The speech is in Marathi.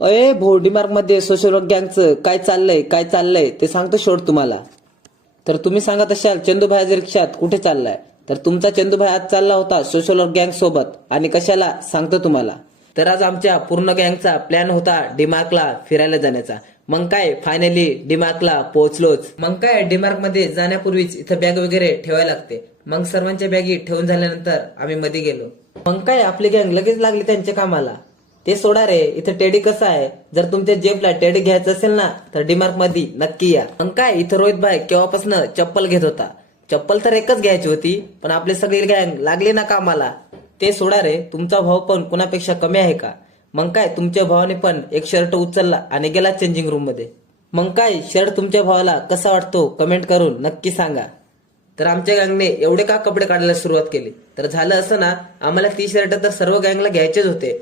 अये भो डीमार्क मध्ये सोशल वर्क गँगचं काय चाललंय ते सांगतो शोध तुम्हाला. तर तुम्ही सांगत असाल चंदूभाई रिक्षात कुठे चाललाय, तर तुमचा चंदूभाई आज चालला होता सोशल वर्क गँग सोबत. आणि कशाला सांगतो तुम्हाला. तर आज आमच्या पूर्ण गँगचा प्लॅन होता डीमार्कला फिरायला जाण्याचा. मग काय फायनली डीमार्कला पोहोचलोच. मग काय डीमार्क मध्ये जाण्यापूर्वीच इथं बॅग वगैरे ठेवायला लागते. मग सर्वांच्या बॅगी ठेवून झाल्यानंतर आम्ही मध्ये गेलो. मग काय आपली गँग लगेच लागली त्यांच्या कामाला. ते सोडा रे, इथं टेडी कसं आहे. जर तुमच्या जेबला टेडी घ्यायचं असेल ना तर डीमार्क मध्ये नक्की या. मग काय इथं रोहित भाई केव्हापासून चप्पल घेत होता. चप्पल तर एकच घ्यायची होती, पण आपले सगळे गँग लागले ना कामाला. ते सोडा रे, तुमचा भाऊ पण कुणापेक्षा कमी आहे का. मग काय तुमच्या भावाने पण एक शर्ट उचलला आणि गेला चेंजिंग रूम मध्ये. मग काय शर्ट तुमच्या भावाला कसा वाटतो कमेंट करून नक्की सांगा. तर आमच्या गँगने एवढे का कपडे काढायला सुरुवात केली. तर झालं असं ना, आम्हाला ती शर्ट तर सर्व गँगला घ्यायचेच होते,